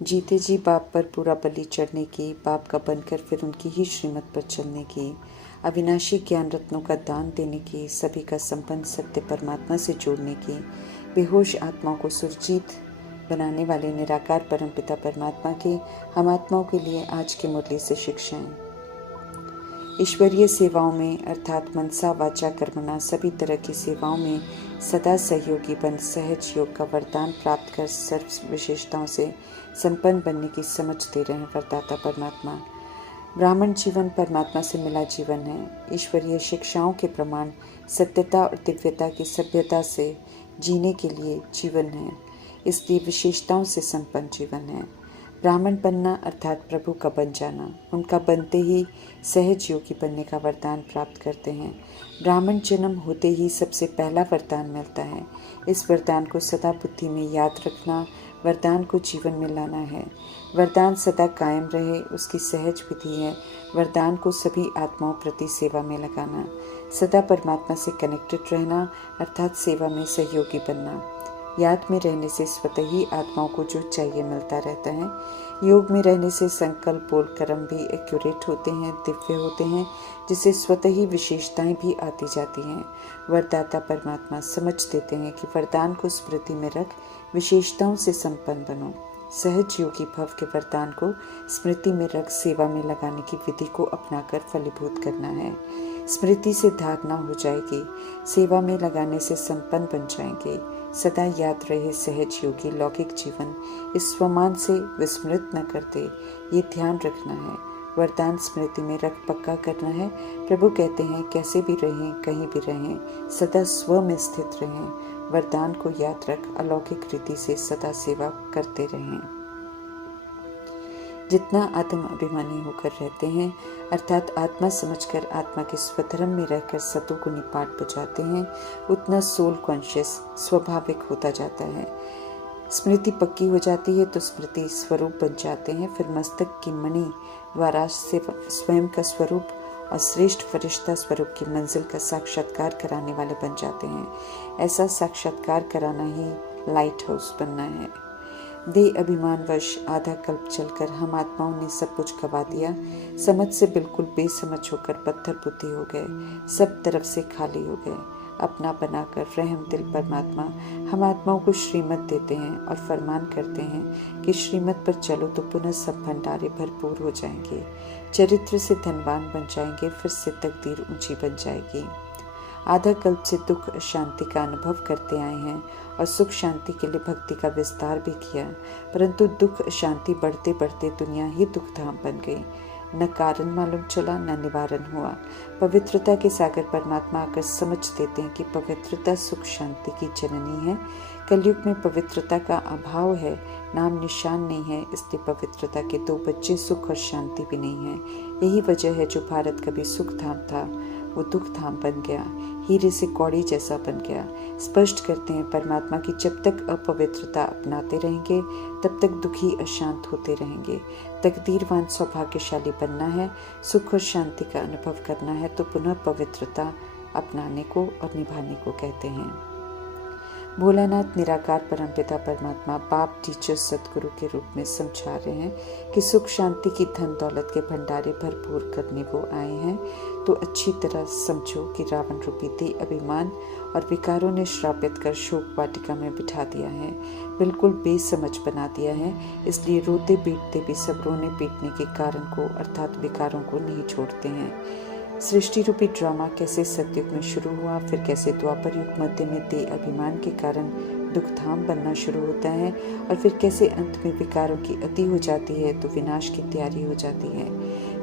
जीते जी बाप पर पूरा बलि चढ़ने की, बाप का बनकर फिर उनकी ही श्रीमत पर चलने की, अविनाशी ज्ञान रत्नों का दान देने की, सभी का संपन्न सत्य परमात्मा से जोड़ने की, बेहोश आत्माओं को सुरजीत बनाने वाले निराकार परमपिता परमात्मा के हम आत्माओं के लिए आज की मुरली से शिक्षाएं। ईश्वरीय सेवाओं में अर्थात मनसा वाचा कर्मणा सभी तरह की सेवाओं में सदा सहयोगी बन सहज योग का वरदान प्राप्त कर सर्व विशेषताओं से संपन्न बनने की समझ दे रहे हैं वरदाता परमात्मा। ब्राह्मण जीवन परमात्मा से मिला जीवन है। ईश्वरीय शिक्षाओं के प्रमाण सत्यता और दिव्यता की सभ्यता से जीने के लिए जीवन है, इसलिए विशेषताओं से संपन्न जीवन है। ब्राह्मण बनना अर्थात प्रभु का बन जाना, उनका बनते ही सहज योगी बनने का वरदान प्राप्त करते हैं। ब्राह्मण जन्म होते ही सबसे पहला वरदान मिलता है। इस वरदान को सदा बुद्धि में याद रखना, वरदान को जीवन में लाना है। वरदान सदा कायम रहे, उसकी सहज विधि है। वरदान को सभी आत्माओं प्रति सेवा में लगाना, सदा परमात्मा से कनेक्टेड रहना अर्थात सेवा में सहयोगी बनना। याद में रहने से स्वतः ही आत्माओं को जो चाहिए मिलता रहता है। योग में रहने से संकल्प बोल कर्म भी एक्यूरेट होते हैं, दिव्य होते हैं, जिससे स्वतः ही विशेषताएं भी आती जाती हैं। वरदाता परमात्मा समझ देते हैं कि वरदान को स्मृति में रख विशेषताओं से संपन्न बनो। सहज योगी भव के वरदान को स्मृति में रख सेवा में लगाने की विधि को अपनाकर फलीभूत करना है। स्मृति से धारणा हो जाएगी, सेवा में लगाने से संपन्न बन जाएंगे। सदा याद रहे सहज योगी लौकिक जीवन इस स्वमान से विस्मृत न कर दे, ये ध्यान रखना है। वरदान स्मृति में रख पक्का करना है। प्रभु कहते हैं कैसे भी रहें, कहीं भी रहें, सदा स्व में स्थित रहें। वरदान को याद रख अलौकिक रीति से सदा सेवा करते रहें। जितना आत्म अभिमानी होकर रहते हैं अर्थात आत्मा समझकर आत्मा के स्वधर्म में रहकर सतों को निपाट बुझाते हैं, उतना सोल कॉन्शियस स्वाभाविक होता जाता है। स्मृति पक्की हो जाती है तो स्मृति स्वरूप बन जाते हैं। फिर मस्तक की मणि द्वारा से स्वयं का स्वरूप और श्रेष्ठ फरिश्ता स्वरूप की मंजिल का साक्षात्कार कराने वाले बन जाते हैं। ऐसा साक्षात्कार कराना ही लाइट हाउस बनना है। देह अभिमानवश आधा कल्प चलकर हम आत्माओं ने सब कुछ गवा दिया। समझ से बिल्कुल बेसमझ होकर पत्थर बुद्धि हो गए, सब तरफ से खाली हो गए। अपना बनाकर रहम दिल परमात्मा हम आत्माओं को श्रीमत देते हैं और फरमान करते हैं कि श्रीमत पर चलो तो पुनः सब भंडारे भरपूर हो जाएंगे, चरित्र से धनवान बन जाएंगे, फिर से तकदीर ऊंची बन जाएगी। आधा कल्प से दुख शांति का अनुभव करते आए हैं और सुख शांति के लिए भक्ति का विस्तार भी किया, परंतु दुख शांति बढ़ते बढ़ते दुनिया ही दुख धाम बन गई। न कारण मालूम चला, न निवारण हुआ। पवित्रता के सागर परमात्मा आकर समझ देते हैं कि पवित्रता सुख शांति की जननी है। कलयुग में पवित्रता का अभाव है, नाम निशान नहीं है, इसलिए पवित्रता के दो बच्चे सुख और शांति भी नहीं है। यही वजह है जो भारत कभी सुख धाम था वो दुख धाम बन गया, हीरे से कौड़ी जैसा बन गया। स्पष्ट करते हैं परमात्मा की जब तक अपवित्रता अपनाते रहेंगे तब तक दुखी अशांत होते रहेंगे। तकदीरवान सौभाग्यशाली बनना है, सुख और शांति का अनुभव करना है तो पुनः पवित्रता अपनाने को और निभाने को कहते हैं। भोलानाथ निराकार परमपिता परमात्मा बाप टीचर सदगुरु के रूप में समझा रहे हैं कि सुख शांति की धन दौलत के भंडारे भरपूर करने वो आए हैं। तो अच्छी तरह समझो कि रावण रूपी देह अभिमान और विकारों ने श्रापित कर शोक वाटिका में बिठा दिया है, बिल्कुल बेसमझ बना दिया है। इसलिए रोते पीटते भी सब रोने पीटने के कारण को अर्थात विकारों को नहीं छोड़ते हैं। सृष्टि रूपी ड्रामा कैसे सतयुग में शुरू हुआ, फिर कैसे द्वापर युग मध्य में देह अभिमान के कारण दुखधाम बनना शुरू होता है और फिर कैसे अंत में विकारों की अति हो जाती है तो विनाश की तैयारी हो जाती है।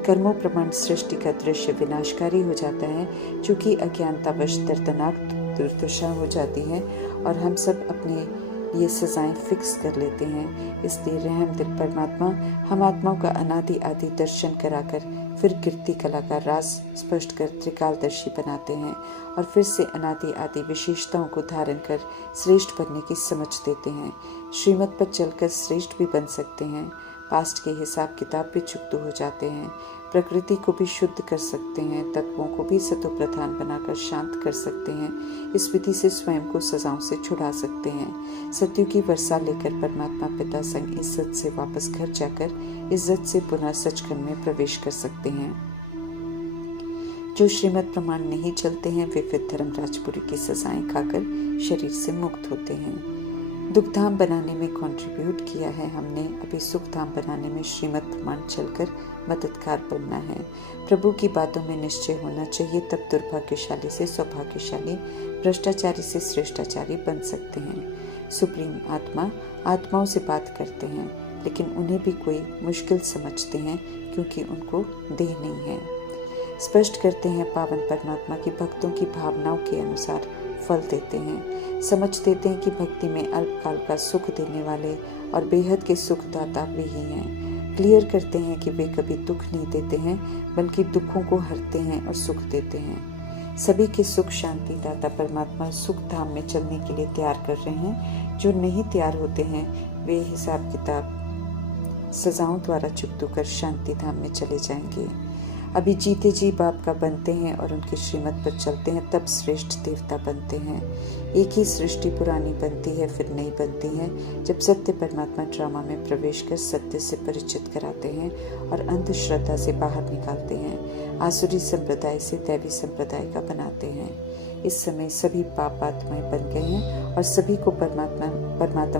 कर्मों प्रमाण सृष्टि का दृश्य विनाशकारी हो जाता है, चूंकि अज्ञानतावश दर्दनाक दुर्दशा हो जाती है और हम सब अपने ये सजाएं फिक्स कर लेते हैं। इसलिए रहम दिल परमात्मा हम आत्माओं का अनादि आदि दर्शन कराकर फिर कीर्ति कला का राज स्पष्ट कर त्रिकालदर्शी बनाते हैं और फिर से अनादि आदि विशेषताओं को धारण कर श्रेष्ठ बनने की समझ देते हैं। श्रीमत पर चलकर श्रेष्ठ भी बन सकते हैं, पास्ट के हिसाब किताब भी चुकते हो जाते हैं। प्रकृति को भी शुद्ध कर सकते हैं, तत्वों को भी सतो प्रधान बनाकर शांत कर सकते हैं। इस विधि से स्वयं को सजाओं से छुड़ा सकते हैं। सत्यों की वर्षा लेकर परमात्मा पिता संग इज्जत से वापस घर जाकर इज्जत से पुनः सचखंड में प्रवेश कर सकते हैं। जो श्रीमत प्रमाण नहीं चलते हैं वे फिर धर्मराजपुरी की सजाएं खाकर शरीर से मुक्त होते हैं। दुखधाम बनाने में कंट्रीब्यूट किया है हमने, अभी सुखधाम बनाने में श्रीमत प्रमाण चलकर मददगार बनना है। प्रभु की बातों में निश्चय होना चाहिए, तब दुर्भाग्यशाली से सौभाग्यशाली, भ्रष्टाचारी से श्रेष्ठाचारी बन सकते हैं। सुप्रीम आत्मा आत्माओं से बात करते हैं, लेकिन उन्हें भी कोई मुश्किल समझते हैं क्योंकि उनको देह नहीं है। स्पष्ट करते हैं पावन परमात्मा की भक्तों की भावनाओं के अनुसार फल देते हैं। समझ देते हैं कि भक्ति में अल्पकाल का सुख देने वाले और बेहद के सुखदाता वे ही हैं। क्लियर करते हैं कि वे कभी दुख नहीं देते हैं, बल्कि दुखों को हरते हैं और सुख देते हैं। सभी के सुख शांति दाता परमात्मा सुख धाम में चलने के लिए तैयार कर रहे हैं। जो नहीं तैयार होते हैं वे हिसाब किताब सजाओं द्वारा चुप होकर शांति धाम में चले जाएंगे। अभी जीते जी बाप का बनते हैं और उनकी श्रीमत पर चलते हैं, तब श्रेष्ठ देवता बनते हैं। एक ही सृष्टि पुरानी बनती है फिर नई बनती है, जब सत्य परमात्मा ड्रामा में प्रवेश कर सत्य से परिचित कराते हैं और अंधश्रद्धा से बाहर निकालते हैं, आसुरी संप्रदाय से दैवी संप्रदाय का बनाते हैं। इस समय सभी पाप आत्माएं बन गए हैं और सभी को परमात्मा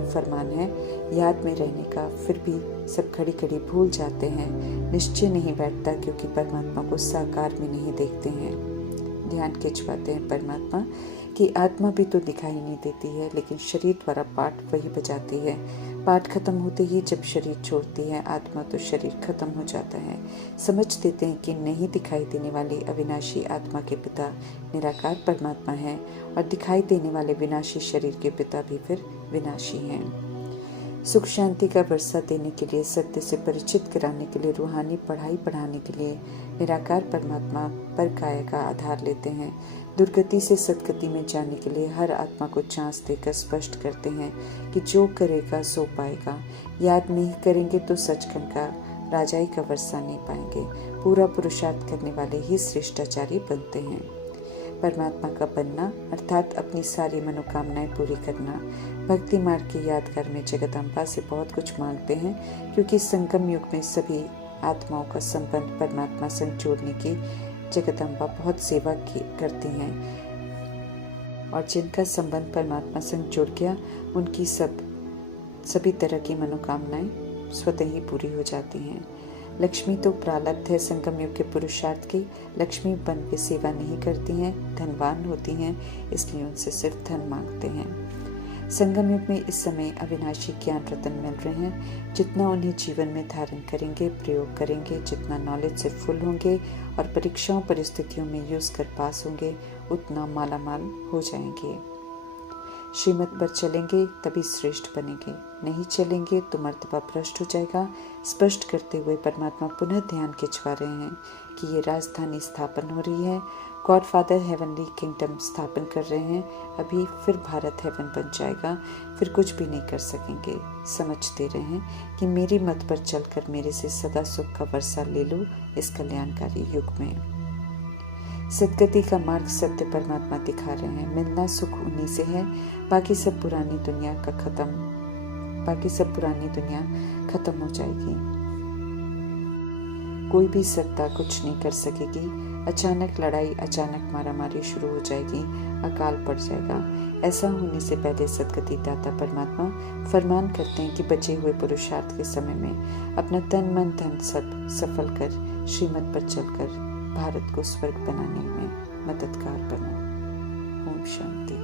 फरमान है याद में रहने का, फिर भी सब घड़ी घड़ी भूल जाते हैं। निश्चय नहीं बैठता क्योंकि परमात्मा को साकार में नहीं देखते हैं। ध्यान खिंचवाते हैं परमात्मा कि आत्मा भी तो दिखाई नहीं देती है, लेकिन शरीर द्वारा पाठ वही बजाती है। पाठ खत्म होते ही जब शरीर छोड़ती है आत्मा, तो शरीर खत्म हो जाता है। समझ देते हैं कि नहीं दिखाई देने वाली अविनाशी आत्मा के पिता निराकार परमात्मा है और दिखाई देने वाले विनाशी शरीर के पिता भी फिर विनाशी हैं। सुख शांति का वर्षा देने के लिए, सत्य से परिचित कराने के लिए, रूहानी पढ़ाई पढ़ाने के लिए निराकार परमात्मा पर काया का आधार लेते हैं। दुर्गति से सदगति में जाने के लिए हर आत्मा को चांस देकर स्पष्ट करते हैं कि जो करेगा सो पाएगा। याद नहीं करेंगे तो सचखंड का राजाई का वर्षा नहीं पाएंगे। पूरा पुरुषार्थ करने वाले ही श्रेष्ठाचारी बनते हैं। परमात्मा का बनना अर्थात अपनी सारी मनोकामनाएं पूरी करना। भक्ति मार्ग की यादगार में जगदम्बा से बहुत कुछ मांगते हैं, क्योंकि संगम युग में सभी आत्माओं का संबंध परमात्मा से जोड़ने की जगदम्बा बहुत सेवा करती हैं, और जिनका संबंध परमात्मा से जुड़ गया उनकी सभी तरह की मनोकामनाएं स्वतः ही पूरी हो जाती हैं। लक्ष्मी तो प्रारब्ध है संगम युग के पुरुषार्थ की। लक्ष्मी बन के सेवा नहीं करती हैं, धनवान होती हैं, इसलिए उनसे सिर्फ धन मांगते हैं। संगम युग में इस समय अविनाशी ज्ञान रतन मिल रहे हैं। जितना उन्हें जीवन में धारण करेंगे, प्रयोग करेंगे, जितना नॉलेज से फुल होंगे और परीक्षाओं परिस्थितियों में यूज कर पास होंगे, उतना मालामाल हो जाएंगे। श्रीमत पर चलेंगे तभी श्रेष्ठ बनेंगे, नहीं चलेंगे तो मर्तबा भ्रष्ट हो जाएगा। स्पष्ट करते हुए परमात्मा पुनः ध्यान खिंचवा रहे हैं कि ये राजधानी स्थापन हो रही है। गॉड फादर हेवनली किंगडम स्थापन कर रहे हैं। अभी फिर भारत हेवन बन जाएगा, फिर कुछ भी नहीं कर सकेंगे। समझ दे रहे हैं कि मेरी मत पर चलकर मेरे से सदा सुख का वर्षा ले लो इस कल्याणकारी युग में। सदगति का मार्ग सत्य परमात्मा दिखा रहे हैं। मिलना सुख उन्हीं से है, बाकी सब पुरानी दुनिया खत्म हो जाएगी। कोई भी सत्ता कुछ नहीं कर सकेगी। अचानक लड़ाई, अचानक मारामारी शुरू हो जाएगी, अकाल पड़ जाएगा। ऐसा होने से पहले सदगति दाता परमात्मा फरमान करते हैं कि बचे हुए पुरुषार्थ के समय में अपना तन मन धन सब सफल कर श्रीमत पर चलकर भारत को स्वर्ग बनाने में मददगार बनो। ओम शांति।